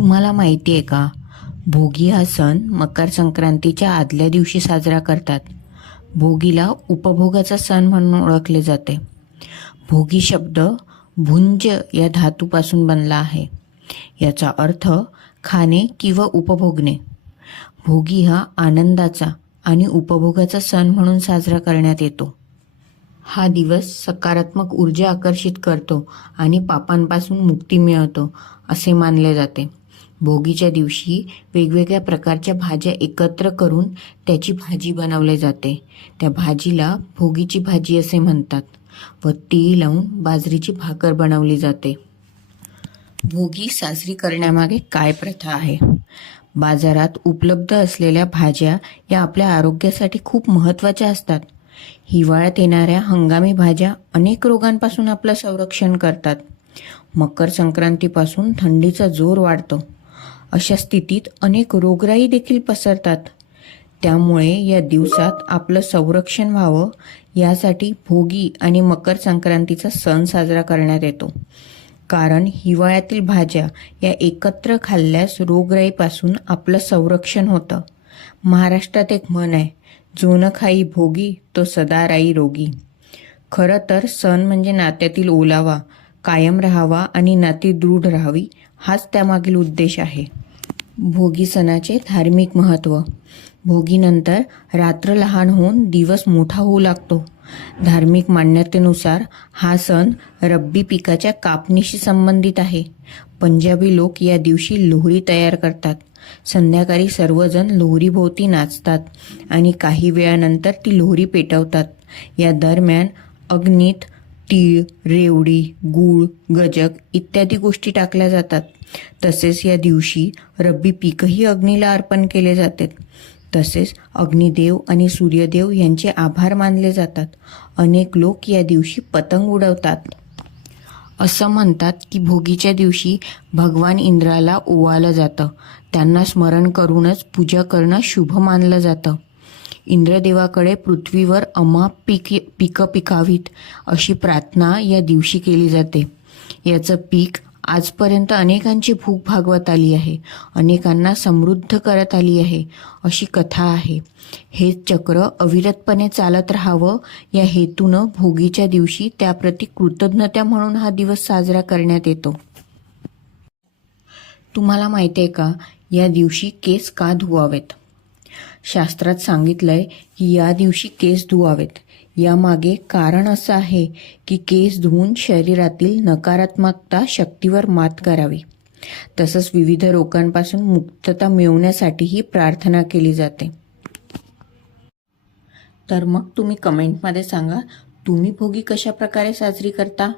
तुम्हाला माहिती आहे का? भोगी हा सण मकर संक्रांतीच्या आदल्या दिवशी साजरा करतात. भोगीला उपभोगाचा सण म्हणून ओळखले जाते. भोगी शब्द भुंज या धातूपासून बनला आहे. याचा अर्थ खाणे किंवा उपभोगणे. भोगी हा आनंदाचा आणि उपभोगाचा सण म्हणून साजरा करण्यात येतो. हा दिवस सकारात्मक ऊर्जा आकर्षित करतो आणि पापांपासून मुक्ती मिळवतो असे मानले जाते. भोगीच्या दिवशी वेगवेगळ्या प्रकारच्या भाज्या एकत्र करून त्याची भाजी बनवली जाते. त्या भाजीला भोगीची भाजी असे म्हणतात व तीळ लावून बाजरीची भाकर बनवली जाते. भोगी साजरी करण्यामागे काय प्रथा आहे? बाजारात उपलब्ध असलेल्या भाज्या या आपल्या आरोग्यासाठी खूप महत्त्वाच्या असतात. हिवाळ्यात येणाऱ्या हंगामी भाज्या अनेक रोगांपासून आपलं संरक्षण करतात. मकर संक्रांतीपासून थंडीचा जोर वाढतो. अशा स्थितीत अनेक रोगराई देखील पसरतात. त्यामुळे या दिवसात आपलं संरक्षण व्हावं यासाठी भोगी आणि मकर संक्रांतीचा सण साजरा करण्यात येतो. कारण हिवाळ्यातील भाज्या या एकत्र खाल्ल्यास रोगराईपासून आपलं संरक्षण होतं. महाराष्ट्रात एक म्हण आहे जो न खाई भोगी तो सदा राई रोगी. खरं तर सण म्हणजे नात्यातील ओलावा कायम राहावा आणि नाती दृढ राहावी हाच त्यामागील उद्देश आहे. भोगी सणाचे धार्मिक महत्त्व भोगीनंतर रात्र लहान होऊन दिवस मोठा होऊ लागतो. धार्मिक मान्यतेनुसार हा सण रब्बी पिकाच्या कापणीशी संबंधित आहे. पंजाबी लोक या दिवशी लोहरी तयार करतात. संध्याकाळी सर्वजण लोहरीभोवती नाचतात आणि काही वेळानंतर ती लोहरी पेटवतात. या दरम्यान अग्नीत तीळ रेवडी गूळ गजक इत्यादी गोष्टी टाकल्या जातात. तसेच या दिवशी रब्बी पीकही अग्नीला अर्पण केले जाते. तसेच अग्निदेव आणि सूर्यदेव यांचे आभार मानले जातात. अनेक लोक या दिवशी पतंग उडवतात. असं म्हणतात की भोगीच्या दिवशी भगवान इंद्राला ओवाळलं जातं. त्यांना स्मरण करूनच पूजा करणं शुभ मानलं जातं. इंद्रदेवाकडे पृथ्वीवर अमाप पीक पिकं पिकावीत अशी प्रार्थना या दिवशी केली जाते. याचं पीक आजपर्यंत अनेकांची भूक भागवत आली आहे. अनेकांना समृद्ध करत आली आहे अशी कथा आहे. हे चक्र अविरतपणे चालत राहावं या हेतूनं भोगीच्या दिवशी त्याप्रती कृतज्ञता म्हणून हा दिवस साजरा करण्यात येतो. तुम्हाला माहिती आहे का या दिवशी केस का धुवावेत? शास्त्रात सांगितलंय की या दिवशी केस धुवावेत. यामागे कारण असं आहे की केस धुवून शरीरातील नकारात्मकता शक्तीवर मात करावी. तसंच विविध रोगांपासून मुक्तता मिळवण्यासाठी ही प्रार्थना केली जाते. तर मग तुम्ही कमेंटमध्ये सांगा तुम्ही भोगी कशा प्रकारे साजरी करता?